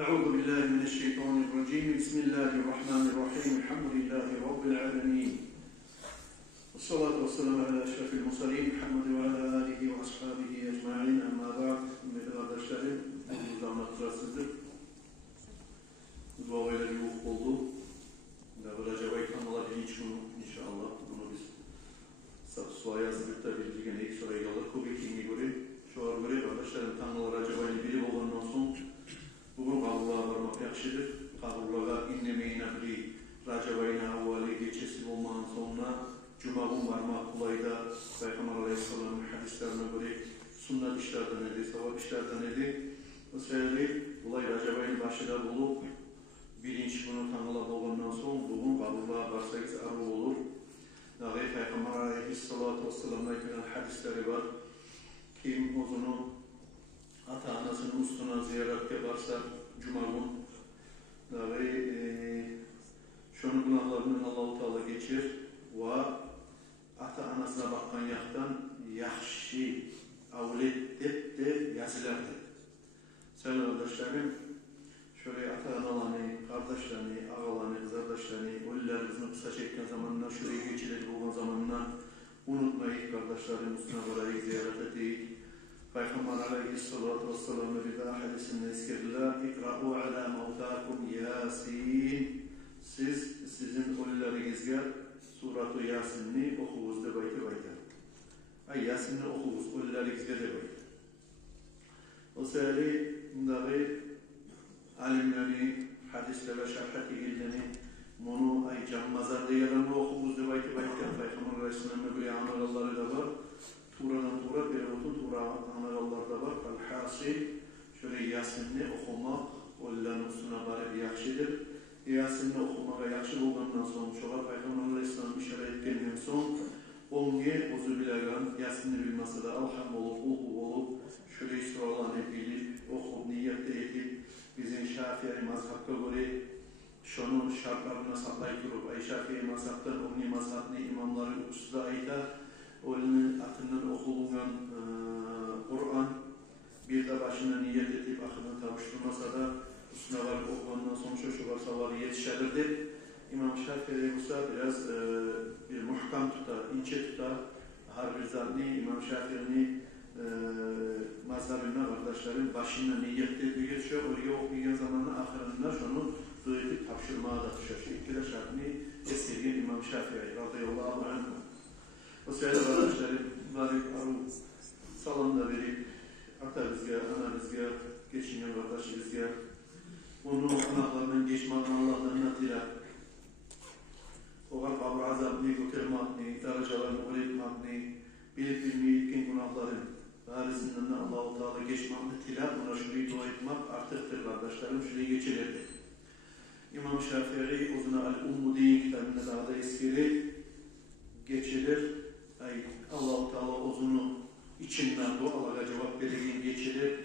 أعوذ بالله من الشيطان الرجيم بسم الله الرحمن الرحيم الحمد لله رب العالمين والصلاة والسلام على أشرف المرسلين محمد وعلى آله وأصحابه أجمعين أما بعد Kıymetli kardeşlerim, bu anlatacağız sizdir. Duayla bir hukuk oldu. Recep ayı kanala bilinç bunu inşallah. Bunu biz suaya yazılıp da bildiğine ilk sorayı alır. Kubikini göre, şu an göre kardeşlerim Tanrılar Recep ayını bilip olandan sonra bugün Allah'a varmak yakışıdır. Allah'a inlemeyin akli Recep ayına avvali geçesi olmanın sonuna Cuma gün varmak kolayda Peygamber Aleyhisselam'ın hadislerine göre sünnet işlerden edi, sevap işlerden edi. O sebebi olay Recep ayının başında bulup bilinç bunu tanrıla olandan sonra bugün Allah'a varsak arı olur. Peygamber Aleyhisselatü Vesselam'da gelen hadisleri var. Kim uzunu ata-anasının üstüne ziyaret yaparsa Cuma gün şunun günahlarının Allah-u Teala geçir ve ata-anasına bakkan yaktan yaxşı avlet de yazılardı. Sayın kardeşlerim, şöyle ata-analarını, kardeşlerini, ağalarını, kızardaşlarını, ölülerimizin kısa çeken zamanına, şuraya geçilir olan zamanına unutmayın kardeşlerim, üstüne varayı ziyaret edeyim. Peygamber Aleyhisselatü Vesselam'ın bir daha hadisinde eskirdiler. İkra'u ala mevtakum Yasin. Sizin ölülerinizge Surat-ı Yasin'i okuvuz de baytı. Ay Yasin'i okuvuz, ölülerinizge de baytı. O sebebi dahi alimleri, hadisleri, şarkati ildiğini bunu ay cammazar diyelerine okuvuz de baytı. Peygamber Aleyhisselam'ın böyle amelleri de var. Tuğradan tuğra, bir otu tuğra analarlar da var. Al-Hasil, şöyle Yasin'i okumak, ölülerin üstüne bari yakşidir. Yasin'i okumaya yakşı olduğundan sonra çoğal Peygamber Aleyhisselam işaret ettiğinden sonra onu bilen Yasin'i bilmesi de alham olup şöyle sıralarını bilip okup niyette edip bizim Şafii mazhabka göre şunun şartlarına saklayıp durup Şafii mazhabtan onun mazhabını imamları uçsuzda ayda onun atından okulunan Kur'an bir de başına niyet edip akılını tavuşturmasa da üstüne varıp okumandan sonuçta şu varsa var yetişebilirdi. İmam Şafii Musa biraz bir muhkam tutar, ince tutar. Harbi zanni İmam Şafii'nin mazhabına kardeşlerin başına niyette geçiyor. Oraya okuyan zamanla ahirinde şunu duyup tapşırmaya da düşer. İkide şartını esirgen İmam Şafii radıyallahu anh. O sebeple kardeşlerim varıp arı salonda verip ata bizge, ana bizge, geçinen kardeş bizge onun günahlarından geçmek Allah'tan natira o kadar kabr azabını götürmek, derecelerini öğretmek, bilip bilmeyip günahların harisinden Allah-u Teala geçmekle tila buna şurayı dua etmek artıktır kardeşlerim, şurayı geçirirdi. İmam Şafii uzuna Al-Ummudiyin kitabında daha da eskiri geçirir. Allah-u Teala uzunu içinden dualara cevap verirken geçirir.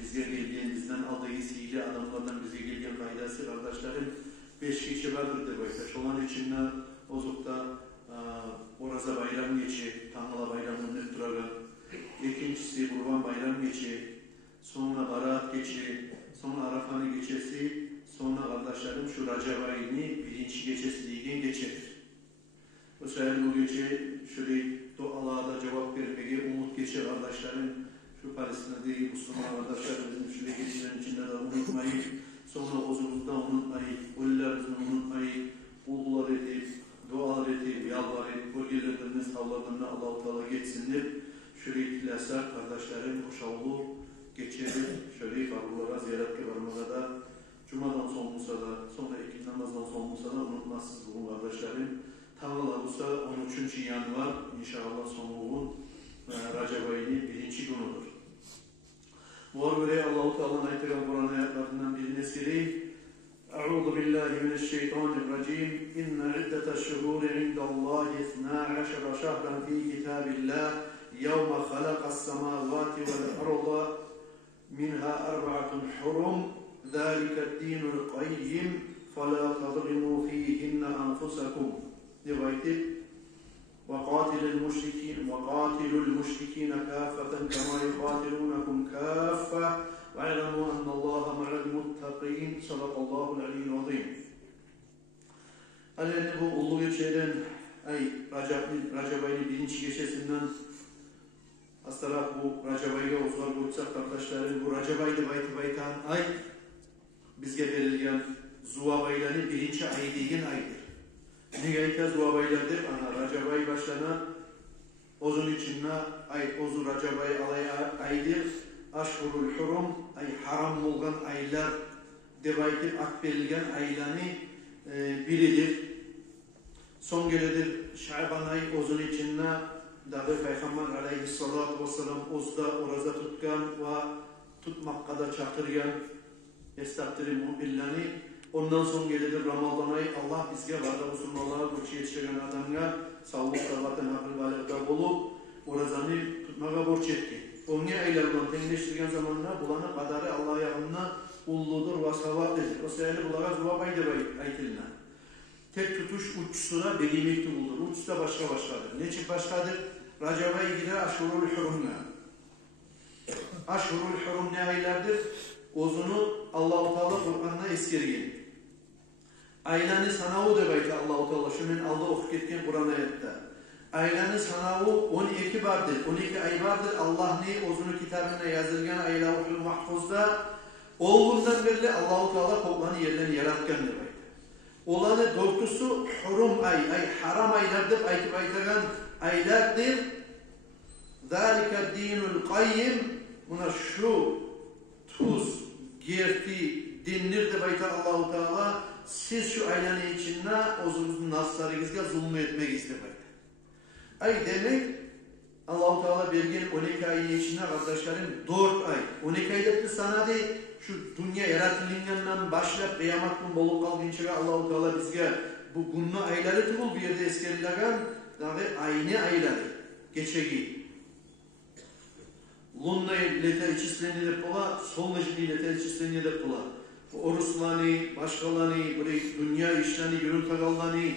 Bizge geldiğin, bizden aldığı sihirli adamlardan bize geldiğin faydası kardeşlerim 5 kişi vardır de böyle. Çoğun içinden ozukta Oraza bayram geçi, Tanrıla bayramını nütturalı. İkincisi Kurban bayram geçi, sonra Barat geçi, sonra Arafan'ı geçesi, sonra kardeşlerim şu Recep ayını birinci geçesi diye geçirir. O sebeple bu gece şöyle dualarda cevap vermeye umut geçir kardeşlerim. Şu Palestina'daki Müslüman kardeşlerimizin şöyle geçiren içinde de unutmayın. Sonra uzunuzda unutmayın, ölülerimizin unutmayın. Bulgular edip, dualar edip, yalvarıp, bölgelerden, savlardan Allah-u Teala geçsinler. Şöyle ihtilaslar kardeşlerim hoşavlu geçirir. Şöyle kabullara ziyaret varmada da Cuma'dan sonmusa da, sonra iki namazdan sonmusa da unutmazsınız bugün kardeşlerim. Tanrılar olsa 13. yanvar inşallah sonluğun Recep ayının birinci günüdür. Bu arada Allah-u Teala'nın ayetiyle Kur'an ayetlerden birine siri Eûzu billahi mineşşeytanirracim İnne iddetaşşuhûri indallahi 12 şehran fî kitâbillah yevme halakassemâvâti vel arda minhâ erba'atun hurum zâlike'd-dînul qayyim felâ tadlimû fîhinne enfusakum Rivayeti وقاتلوا المشركين كافة كما يقاتلونكم كافة واعلموا أن الله مع المتقين muttaqiin. Sadaqallahul aliyyul azim. Aleni bu ulu geçeren Racab ayının birinci gecesinden aslında bu Racab ayıga ozgar koysak kardeşlerim, bu Racab aydı baytan ay bizge verilgen Zuvav aylarının birinci ayı degen aydır. Nege ayta Zuvav aylardır? Racab ayı başlana ozun içinde ozu Racab ayı alaya aydır. Aşhurul hurum ay haram olgan aylar debaytır ak verilgen aylarını biridir. Son geledir Şaban ayı ozun içinde dağı Peygamber aleyhissalatu vesselam ozda oraza tutkan ve tutmakka da çakırgan estağfirullah mu'minlani. Ondan son geledir Ramazan ayı Allah bizge varda Müslümanlara burçu yetişen adamga sağlık salvatın akıl balıkta bulup orazanı tutmağa borç etti. Onun aylarından tenleştirgen zamanla bulanı kadarı Allah'a yakınına ulludur ve savabıdır. O sebeple bulara Zuvav ayı aytılına. Tek tutuş uçsuna belimekti buldur. Uçsa başkadır. Ne için başkadır? Racab ayı gider Aşhurul Hurum'la. Aşhurul Hurum ne aylardır? Ozunu Allah-u Teala Kur'an'da eskergen. Aylanı sanavu da bayti Allah-u Teala şunun aldı okuk etken Kur'an ayette. Aylanı sanavu 12 vardır. 12 ay vardır. Allah ne ozunu kitabına yazılgan ayla-u mahfuzda olduğundan beri Allah-u Teala koklanı yerlerini yaratken de bayti. Olanı doğrusu hurum ay haram aylardır. Aytıgan aylardır. Zalika dinul qayyim. Buna şu tuz, gerti, dinlir de baytar Allah-u Teala siz şu aylanın içinde ozunuzun naslarınızga zulmü etmek istemeyin. Ay demek Allah-u Teala vergen 12 ayın içinde kardeşlerim 4 ay. 12 ayda sana de şu dünya yaratılıngandan başlayıp kıyamatın bolup kalgınca Allah-u Teala bizge bu günlü ayları tıbıl bir yerde eskerilen aynı ayları geçegi. Lunna lete içislenilip ola, solnajli lete içislenilip ola. Oruslani, başkalarını, dünya işlerini yürütegallarını,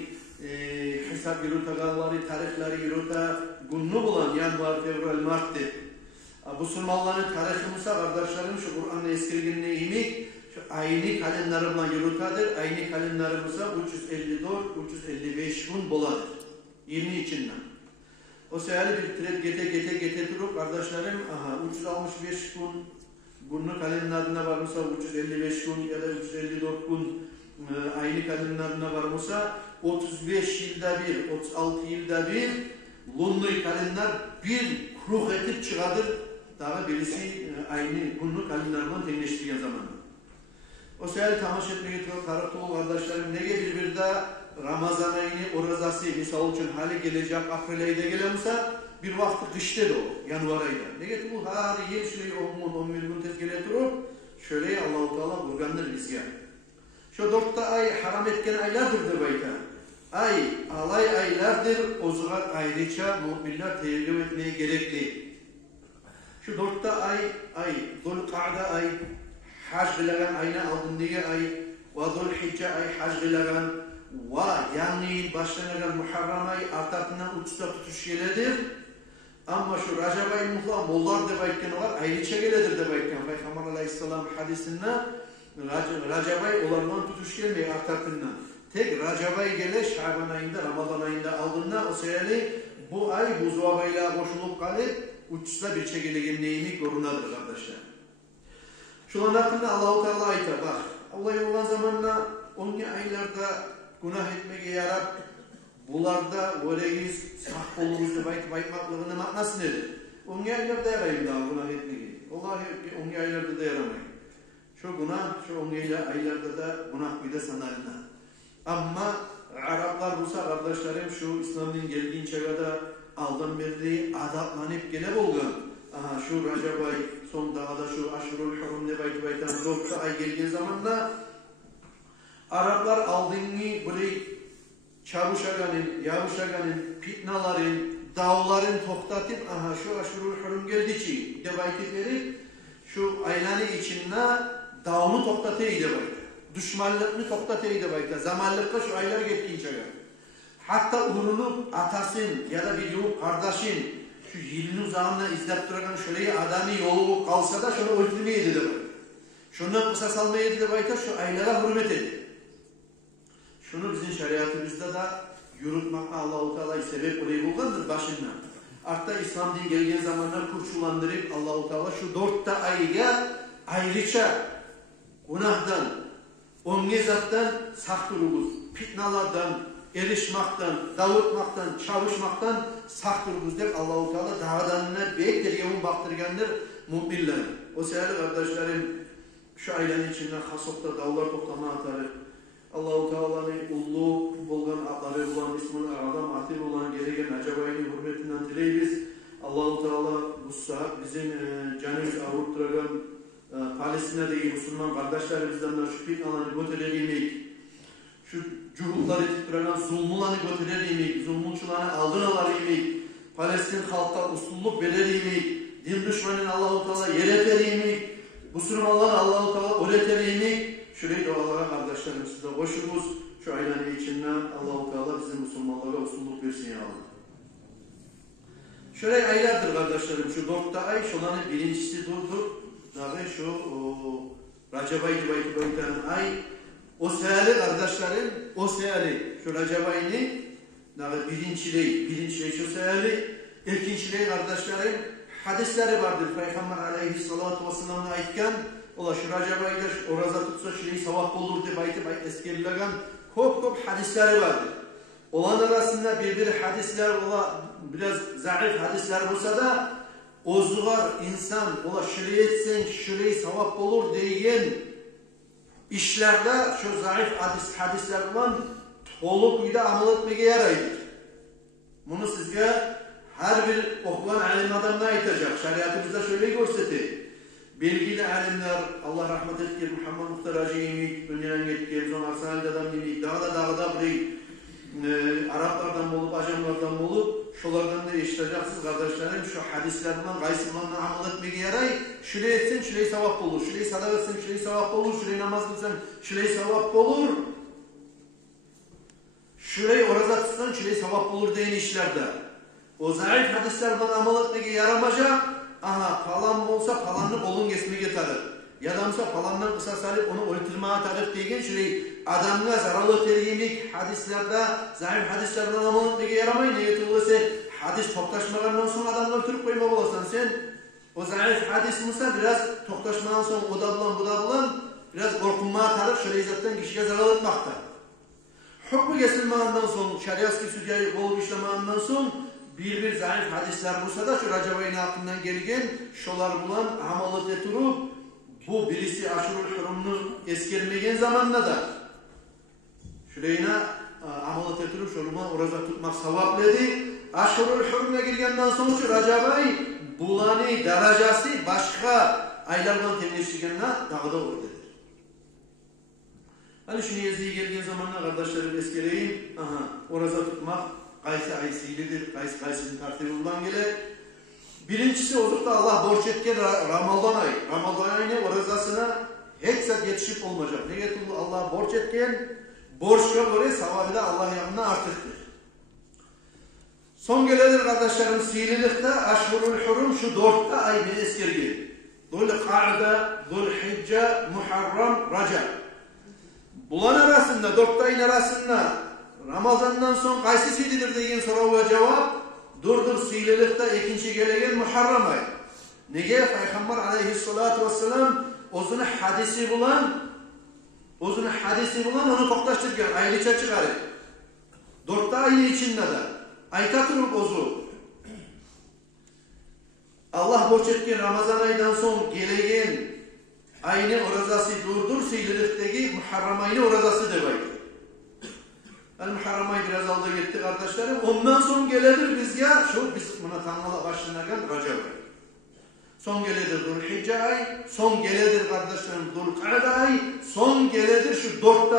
hesap yürütegalları, tarihleri yürüte, günlü bulan yanvar, fevral, mart'tir. Bu Müslümanların tarihimizde kardeşlerim şu Kur'an'ın eskirgenine inik, şu aynı kalendarımla yürütedir. Aynı kalendarımızda 354-355 gün boladır. 20 içinden. O sebeple bir gete durup kardeşlerim 365 gün günlük kalendarına varmışsa 355 gün ya da 354 gün aynı kalendarına varmışsa 35 yılda bir, 36 yılda bir lunlu kalendar bir kruh etip çıkardır. Daha birisi aynı günlük kalendarından tenleştiği zaman. O sebeple tamaş etmeye tarafta ol kardeşlerim ne gelir bir de Ramazan ayını orazası misal için hali gelecek April ayda gelemse bir vakti kışta da o yanvar ayda. Ne getir bu her yıl şöyle 10-11 gün tez geletirip şöyle Allah-u Teala kurgandır bizge. Şu 4 ay haram etken aylardır da bayta. Alay aylardır ozuğa ayrıca mu'minler tevgim etmeye gerekli. Şu 4 ay Zulqa'da ay hac kılagan ayına aldığındığı ay ve Zulhicce ay hac kılagan ve yani başlanagan Muharram ay artatından uçta tutuş geledir. Ama şu Racab ayı muhla mollar da bayken var, ayrıca geledir de bayken. Peygamber aleyhisselam hadisinde Racab ayı olardan tutuş gelmeyi artatından. Tek Racab ayı gele Şaban ayında, Ramazan ayında aldığında o sebeple bu ay bu Zuvav ayla koşulup kalıp uçta bir çekilegen neyini korunadır kardeşler. Şunun hakkında Allah-u Teala ayta bak. Allah olan zamanla 10 aylarda günah etmeye yarar. Bularda böyleyiz, sah kolumuzda baytmaklığının manası nedir? 10 aylarda yarayım daha günah etmeye. Vallahi 10 aylarda da yaramayın. Şu günah, şu 10 aylarda da günah bir de sanalına. Ama Araplar bulsa kardeşlerim şu İslam'ın geldiğin çağda aldan verdiği adaplanıp gele bolgan. Şu Racab ay son dağda şu Aşhurul Hurum ne baytan 4 ay geldiği zamanla Araplar aldığını böyle yavuşaganın, fitnaların, dağların toktatıp şu Aşhurul Hurum geldi ki de baytları şu aylanı içinde dağını toktatıydı bayta. Düşmanlıkını toktatıydı bayta. Zamanlıkta şu aylar gettiğin çağa. Hatta uğrunu atasın ya da bir yol kardeşin şu yılın uzağına izlep duran şöyle adamı yolu kalsa da şunu öldürmeydi de bayta. Şundan kısas almayı dep aytar, şu aylara hürmet edin. Şunu bizim şeriatımızda da yürütmakta Allah-u Teala sebep olayı bulgandır başından. Artta İslam din gelgen zamanlar kurşulandırıp Allah-u Teala şu 4 ayga ayrıca günahdan, ongezattan sak duruguz, fitnalardan, erişmaktan, davutmaktan, çavuşmaktan sak duruguz dep Allah-u Teala dağdanına bek dergevun baktırgandır müminler. O sebeple kardeşlerim şu ailenin içinden hasokta dağlar toplama atarı. Allah-u Teala'nın ullu bolgan atları olan, ismini adam atil olan gereken acabayının hürmetinden dileybiz. Allah-u Teala bu saat bizim canımız avurttıran Palestina'daki Müslüman kardeşlerimizden de şu fitnalarını götürebilmek, şu cuhulları titreyen zulmularını götürebilmek, zulmunçularını aldın alabilmek, Palestin halkta usulluk belirlemek, din düşmanını Allah-u Teala yeretebilmek, Müslümanlara Allah-u Teala öğretebilmek, şurayı dualara kardeşlerimizle koşumuz, şu ailenin içinden Allah-u Teala bizim Müslümanlara usulluk versin ya Allah. Şöyle aylardır kardeşlerim, şu 4 ay, şunların birincisi durdur. Dahi şu Recep ayı ay, o seyali kardeşlerim, o seyali, şu Recep ayını, birincileyi şu seyali, ikincileyi kardeşlerim, hadisleri vardır. Peygamber aleyhissalatu vesselam'la aytken, ola şu Recep ayında oraza tutsa şurayı savap olur diye baytı eskerilen çok hadisleri vardır. Olan arasında bir hadisler ola biraz zayıf hadisler olsa da ozuğar insan ola şurayı etsen şurayı savap olur diyen işlerde şu zayıf hadisler olan toluk uyda amal etmeye yaraydır. Bunu sizge her bir okuyan alim adamına aytacak. Şeriatımızda şöyle gösterdi. Bilgili alimler, Allah rahmet etken, Muhammed Muhtar Hacı yemek, dünyanın etken, son Arsanal'da adam yemek, dağda burayı Araplardan olup, Acamlardan olup, şolardan da işiteceksiniz kardeşlerim, şu hadislerden, gaysımlardan amal etmeye yaray, şuraya etsen, şuraya sevap olur, şuraya sadak etsen, şuraya sevap olur, şuraya namaz kılsan, şuraya sevap olur, şuraya oruç tutsan, şuraya sevap olur diyen işlerde. O zayıf hadislerden amal etmeye yaramayacak, aha falan olsa falanlık olun kesmeye getirir. Yadamsa falandan kısa salıp onu öldürmeye tarif degen şurayı adamına zararlı tergiyemek hadislerde, zayıf hadislerden amal etmeye yaramayın. Niyeti olursa hadis toktaşmalarından sonra adamını öldürüp koyma olasın sen. O zayıf hadis olsa biraz toktaşmadan sonra o da bulan biraz korkunmaya tarif şurayı zaten kişiye zarar etmekte. Hükmü kesilmağından sonra, şeriatski sütüyü olup işlemağından sonra bir zayıf hadisler olsa da şu Recep ayının hakkından gelgen şolar bulan amalı deturup bu birisi aşırı hürümünü eskermeyen zamanla da şurayına amalı deturup şoluma oruza tutmak sevaplıdır. Aşırı hürümüne girgenden sonra şu Recep ay bulanı derecesi başka aylardan temizleştirgenine daha da oradadır. Hani şunu yazıya gelgen zamanla kardeşlerim eskereyim, oruza tutmak Qaysi aysilidir, qaysinin tartibundan gelir. Birincisi olursa Allah borç etken Ramazan ayı. Ramazan ayının orazasına hiç yetişip olmayacak. Ne getirdi Allah borç etken, borçla göre savabı da Allah yanına artıktır. Son geledir kardeşlerim sililikte aşhurul hurum şu 4 ay bir eskergi. Zul-Ka'da, Zul-Hicce, Muharram, Recep. Bulan arasında, 4 ayın arasında Ramazandan son qaysi silidir degen soruğa cevap durdur sililikte ikinci gelegen Muharram ay. Nege Peygamber aleyhissalatu vesselam o'zini hadisi bulan onu toktaştırgan aylıca çıkarıp 4 ay içinde de ayta turup ozu Allah borç etken Ramazan aydan son gelegen ayını orazası durdur sililikteki Muharram ayını orazası debaydı. Muharram ayı biraz aldı gitti kardeşlerim. Ondan son geledir bizge biz buna tanımla başlanagan Recep ayı. Son geledir Zul-Hicce ay, son geledir kardeşlerim Zul-Ka'da ay, son geledir şu 4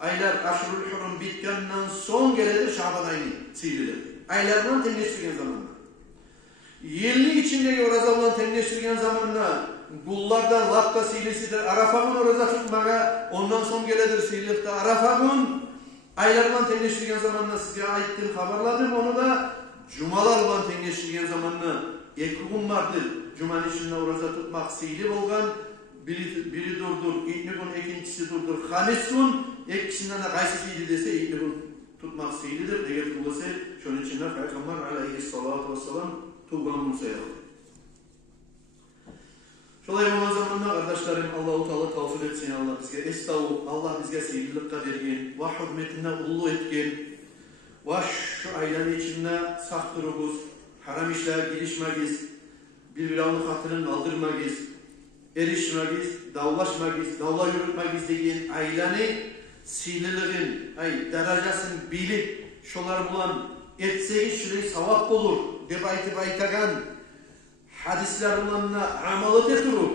aylar aşırı hurum bitkenden son geledir Şaban ayını silidir. Aylardan temizleştirgen zamanla. Yılın içinde orazalan temizleştirgen zamanla Gullardan latta silisidir. Arafa'nın orada tutmağa ondan son geledir sililikte. Arafa'nın aylardan temizleştirgen zamanla size aittim haberladım. Onu da cumalarla temizleştirgen zamanla 2 gün vardır. Cumanın içinde orada tutmak silip olgan biri durdur, ilk gün ikincisi durdur, hamis gün, ikisinden de kaysisiydi dese ilk gün tutmak seylidir. Eğer tutulsa, şunun içinde Peygamber aleyhissalatu vesselam tuğbanını sayalım. Şolay olan zamanlar kardeşlerim, Allah-u Teala tavsiye etsin Allah bizge. Estavu, Allah bizge seyirlikle vergen, ve hürmetine ulu etken, ve şu ailenin içinde saktırığız, haram işler girişmegiz, birbirinin hatırını kaldırmagiz, erişmegiz, davlaşmagiz, davla yürütmegiz degen aileni siyirliğin, derecesini bilip, şolar bulan etseyi şurayı savap olur, deb aytagan, hadisler bununla amalat eturup,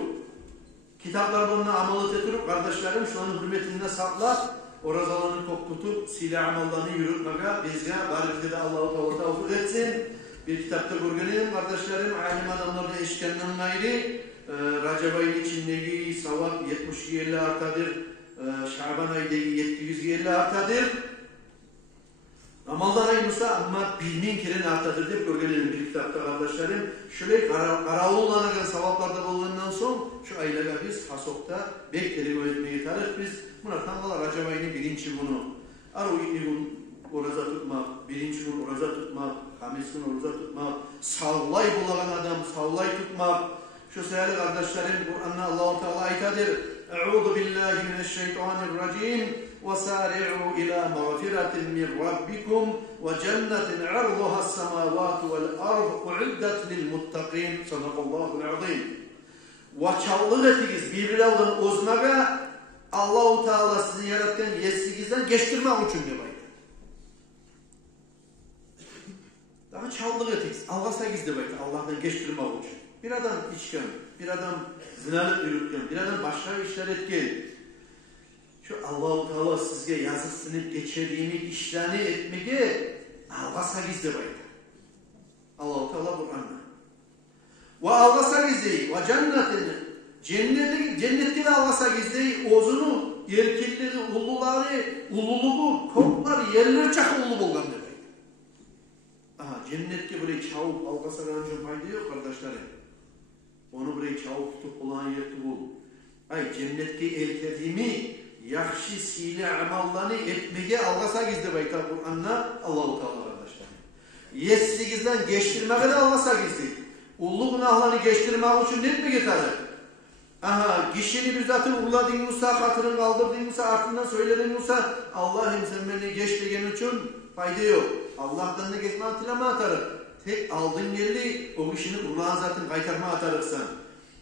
kitaplar bununla amalat eturup, kardeşlerim şunun hürmetinde sakla, orazalarını tok tutup, sile amallarını yürütmeye, bizge, barifde de Allah-u Teala tavsiye etsin. Bir kitapta görgenelim kardeşlerim, alim adamlarda eşkenden gayri, Recep ayının içindeki savap 70-50 artadır, Şaban ayındaki 750 artadır. Amallar ayımızda ama 1000 kere artadır deyip görgenelim bir kitapta kardeşlerim. Şöyle karavullanırken savaplarda bulunduğundan sonra şu aylara biz hasokta bekleri öğretmeye tarih biz buna tanrılar Recep ayının 1. bunu. Aru 2 gün oraza tutmak, 1. gün oraza tutmak, hamis gün oraza tutmak, savlay bulagan adam savlay tutmak. Şu sayılı kardeşlerim Kur'an'da Allah-u Teala aytadır. Eûzu billahi mineşşeytanirracim. وَسَارِعُوا إِلَى مَغْفِرَةٍ مِنْ رَبِّكُمْ وَجَنَّةٍ عَرْضُهَا السَّمَاوَاتُ وَالْأَرْضُ اُعِدَّتْ لِلْمُتَّقِينَ صَدَقَ اللّٰهُ الْعَظِيمُ. Vaçallık etiniz birbirlerinin ozmaga Allah-u Teala sizin yaratken yesligizden geçtirmek için demek. Daha çallık etiniz, algasagiz demek Allah'tan geçtirmek için. Bir adam içken, bir adam zinalık yürütken, bir adam başka işler etken, şu Allah-u Teala sizge yazıp sınıp geçirdiğini işlerini etmeye algasagiz demek. Allah-u Teala Kur'an'da. Ve algasagiz değil, ve cennetini algasagiz değil, ozunu, erkekleri, ululuğu, korkları, yerler çakı ulu bulgan demek. Aha, cennette burayı çavup algasagan için fayda yok kardeşlerim. Onu burayı çavup tutup olan yerti bul. Cennetki eltediğimi yakşı sile amallarını etmeye algasagiz demek. Kur'an'da Allah-u Teala kardeşlerim. Yesligizden geçtirmeye de algasagiz değil. Ulu günahlarını geçtirmek için ne etmek yeter? Aha, kişini bir zatı uğradığınızsa, hatırını kaldırdığınızsa, ardından söylediğinizsa, Allah'ım sen beni geç degen için fayda yok. Allah'tan da geçme atilama atarım. Tek aldığın yerli o kişinin uğrayan zatını kaytarma atarırsan,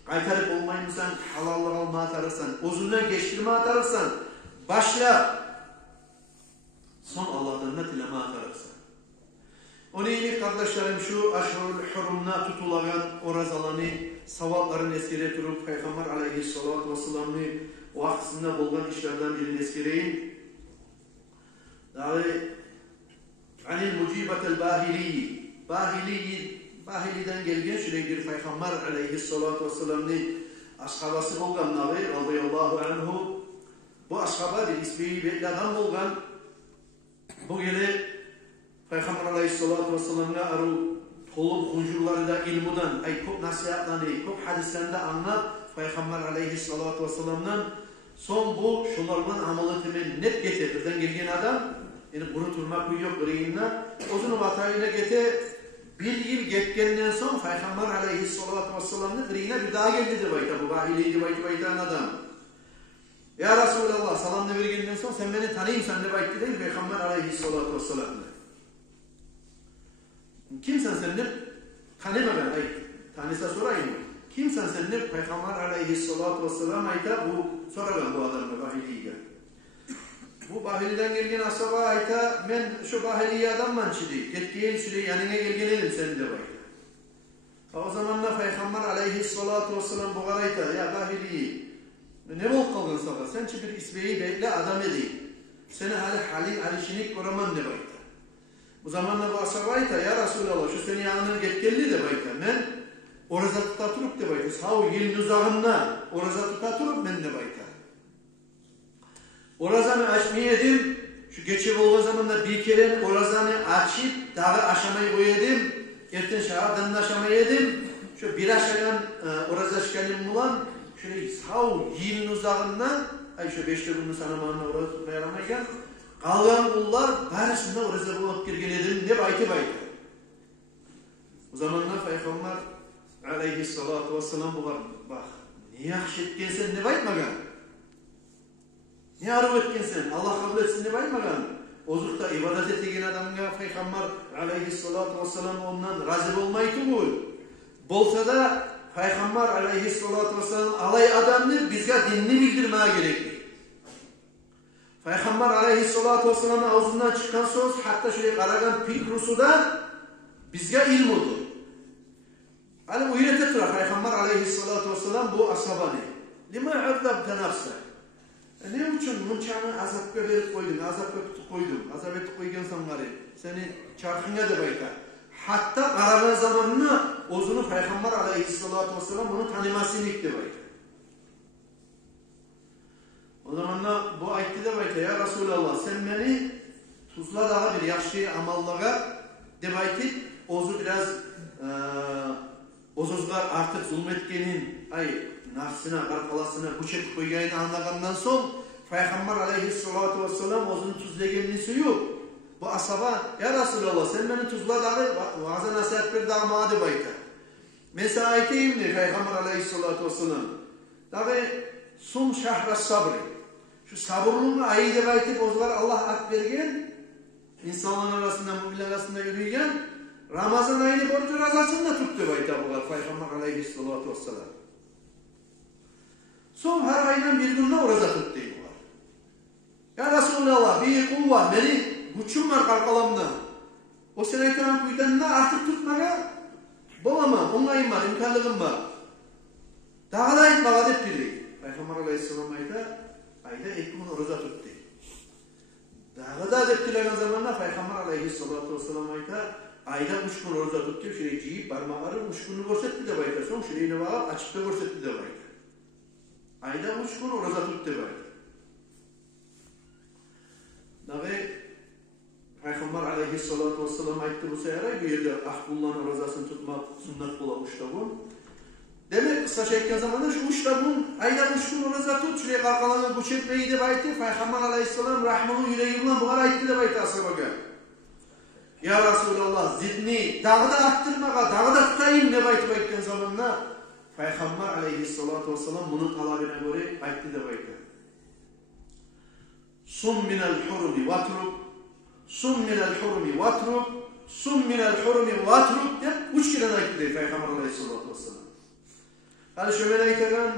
kaytarıp olmayınsan, halallık alma atarırsan, ozundan geçtirme atarırsan, başla, son Allah'tan da tilama atarırsan. Onun için kardeşlerim şu aşırı hürumna tutulagan orazalanı, savapların eskere turup Peygamber aleyhissalatu vesselam'ı vaktinde bulgan işlerden birini eskereyin. Anil mucibetel bahiliyi. Bahili'den gelgen şöyle bir Peygamber aleyhissalatu vesselam'ı ashabası bulgan Nabi radıyallahu anhu. Bu ashaba bir ismi belli adam bulgan. Bu gele Peygamber aleyhissalatu vesselam'la aru tolup huncurları da ilmudan, çok nasihatlarını, çok hadislerinde anlat Peygamber aleyhissalatu vesselam'dan son bu şunlardan amalatını net getirdirden gelgen adam yani bunu turmak yok greyinna uzun vatayına gete bir yıl getkenden son Peygamber aleyhissalatu vesselam'ın greyine bir daha geldi de bayta bu bahileydi baytan adam. Ya Resulallah salamını vergenden son sen beni tanıyım sen de baytti değil Peygamber aleyhissalatu vesselam'la. Kimsen sendir? Tanıma ben ayet. Tanısa sorayım. Kimsen sendir? Peygamber aleyhissalatu vesselam ayta bu soragan bu adamla bahiliye. Bu bahilden gelgen asaba ayta men şu bahiliye adamman çidi. Getkiye şöyle yanına gelgelelim sen de bayta. O zamanla Peygamber aleyhissalatu vesselam bu garayta ya bahiliye. Ne bol kaldın sabah? Sen bir isbeyi bekle adam edeyim. Seni halin alişinik koraman ne bayta. Bu zamanla bu ashabayta ya Resulallah şu senin yanına getkelli de bayta men oraza tutaturup de bayta sağ yıl uzağında oraza tutaturup men de bayta orazanı açmayı edim şu geçip olduğu zamanda bir kere orazanı açıp dağı aşamayı koyadım erten şahadanın aşamayı edim şu bir aşayan oraza şikalim bulan şöyle sağ yılın uzağından, şu 5'te günün sanamanına orada tutmaya yaramayken, kalan kullar barışında orada bulup girgeledim ne bayti. O zamanlar Peygamber aleyhissalatu vesselam bu var. Bak, ne yakış etken sen ne baytmagan? Ne arı etken sen? Allah kabul etsin ne baytmagan? Ozukta ibadet ettiğin adamga Peygamber aleyhissalatu vesselam ondan razı olmaydı bu. Bolsa da Peygamber aleyhissalatu vesselam alay adamdır, bizge dinini bildirmeye gerekli. Peygamber aleyhissalatu vesselam'ın ağzından çıkan söz, hatta şöyle karagan pikrusu da bizge ilm oldu. Hani o yine tekrar Peygamber aleyhissalatu vesselam bu asabani. Lima azabte nafsa? Ne için munçanı azapka verip koydun, azapka tutup koydun, azap etip koygensen var ya, seni çarkına da bayta. Hatta karagan zamanına ozunu Peygamber aleyhissalatu vesselam bunu tanımasını ikti bayta. O zamanlar bu ayette de bayta, ya Resulallah sen beni tuzla daha bir yaşlı amallara de baytip, ozu biraz ozuzlar artık zulmetkenin nafsına, karkalasına bu çekip koyacağını anlagandan son Peygamber aleyhissalatu vesselam ozunu tuzlagenini suyu. Bu asaba, ya Resulallah sen beni tuzla dağı vaazı nasihat bir damadı bayta. Mesela ayeteyim ne Peygamber aleyhissalatu vesselam. Dağı sum şahra sabri. Şu sabırlığını ayıda baytip ozlar Allah ak vergen, insanların arasında, müminler arasında yürüyen, Ramazan ayını borcu razasında tuttu bayta bular Peygamber aleyhissalatu vesselam. Son her aydan bir günde oraza tuttu bular. Ya Resulallah bir kuvva, beni güçüm var kalkalamda. O senaytan kuydanına artık tutmaya bolamam, onayım var, imkanlığım var. Daha da etmeye edip biri. Peygamber aleyhisselam ayda ekmeğin oraza tuttu. Daha da ediptilen zamanla Peygamber aleyhissalatu vesselam ayda 3 gün oraza tuttu. Şöyle ciyip parmağları 3 günü görsetti de bayta. Son şöyle bakıp açıp da görsetti de bayta. Ayda 3 gün oraza tuttu bayta. Dağı Peygamber aleyhissalatu vesselam aytti bu seyaray bir yerde Ahbullah'ın orazasını tutmak sünnet bulamış da bu. Demek kısa çekken zamanında şu uçtabun ayda 3 gün oraza tut, şuraya kalkalanı güç etmeyi de baytı. Peygamber aleyhissalam rahmanın yüreğinden bu ara aytti de baytı ashabaka. Ya Resulallah zidni dağı da arttırmağa, dağı da tutayım ne baytı baytken zamanında Peygamber aleyhissalatu vesselam bunun talabine göre aytti de baytı. Sum minel hurumi vatruk, sum minel hurumi vatruk, sum minel hurumi vatruk diye 3 kere aytti de Peygamber aleyhissalatu vesselam. Hani şöyle aytagan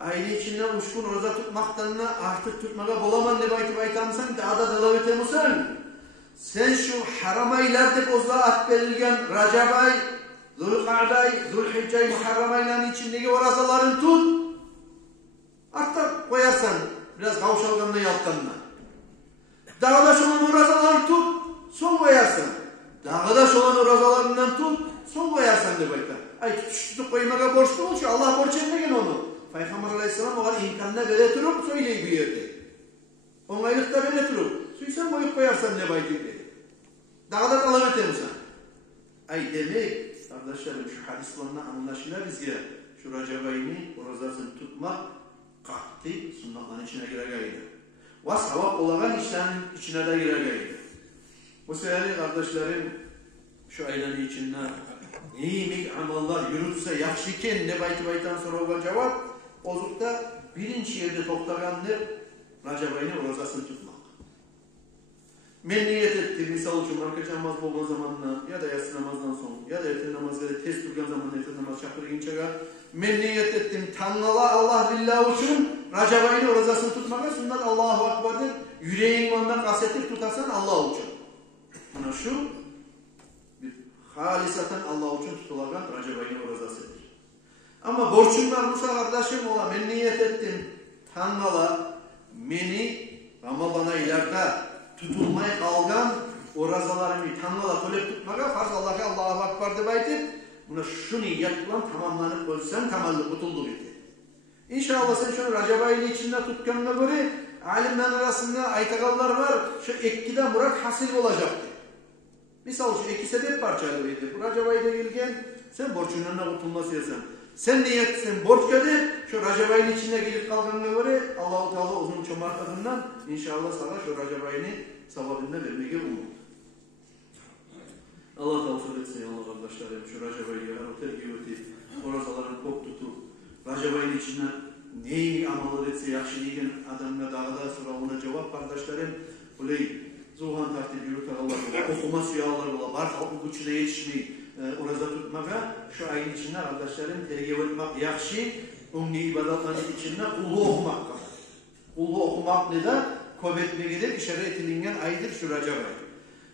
ayni içinden 3 gün roza tutmaktan artık tutmağa bolaman ne baytamsan daha da dalavet emusan. Sen şu haram aylar dep ozla at verilgen Racab ay, Zulqa'day, Zulhicce Muharram aylarının içindeki orazaların tut. Hatta koyarsan biraz kavşalganla yalttanla. Dağdaş olan orazaları tut, son koyarsan. Dağdaş olan orazalarından tut, son koyarsan de bayta. Tutup koymağa borçlu ol, Allah borç etmegen onu. Peygamber aleyhisselam o kadar imkanına böyle durup söyleyi bir yerde. Onaylıkta böyle durup. Suysan koyup koyarsan ne baytı dedi. Dağda talamet emusan. Demek, kardeşlerim şu hadislerine anlaşılır bizge. Şu Racab ayını, orazasını tutmak, kalktı, sünnetlerin içine giregeydi. Ve sevap olan işlerin içine de giregeydi. Bu sefer kardeşlerim şu ayların içinden neyimik amallar yürütse yakşiken ne baytan sonra olan cevap ozukta birinci yerde toplagandır Racab ayını orazasını tutmak. Men niyet ettim misal için markaç namaz olduğu zamanla ya da yatsı namazdan sonra ya da erken namazları test durgan zamanla erken namaz çakırınca men niyet ettim tanrıla Allah billah için Racab ayını orazasını tutmaka sünnet Allahu Akbar'dır. Yüreğin ondan kasettir tutarsan Allah için. Buna şu halisaten Allah için tutulagan Racab ayını orazasıdır. Ama borçum var Musa kardeşim ola men niyet ettim tanrıla meni Ramazan aylarda tutulmaya kalgan orazalarını tanrıla kolep tutmaka farz Allah'a Allahu Akbar deb aytip buna şu niyet bilan tamamlanıp ölsen tamamlı tutuldu bitti. İnşallah sen şunu Racab ayının içinde tutkanına göre alimler arasında aytaganlar var. Şu ekkide murat hasil olacaktı. Misal şu iki sebep parçalıydı. Bu Racab ayında gelgen sen borçundan kurtulması yasan. Sen niyetsin borç gelir, şu Recep ayının içinde gelip kalkanına göre Allah-u Teala uzun çomartlarından inşallah sana şu Recep ayını savabında vermeye umut. Allah tavsiye etsin ya Allah kardeşlerim, şu Recep ayı otel gibi orasaların kok tutu, Recep ayının içinde neyi amalı etse yakşiliğin adamına dağda soralına cevap kardeşlerim, olay Zuhan tartib yürüter Allah okuma suyalar ola, var halkı güçüne yetişmeyi orada tutmaya, şu ayın içinde kardeşlerim tergiye etmek yakşı, onun ibadatların içinde kullu okumak var. Kullu okumak ne de kuvvetli gelir, işaret edilingen aydır şu Recep ayı.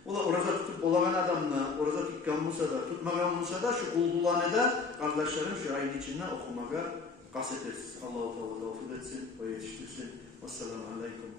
Ola orada tutup olagan adamla, orada tutkan olsa da, tutmagan olsa da şu kulluğuna da kardeşlerim şu ayın içinde okumaya kaset etsin. Allah-u Teala affetsin ve yetiştirsin. Vesselamu aleyküm.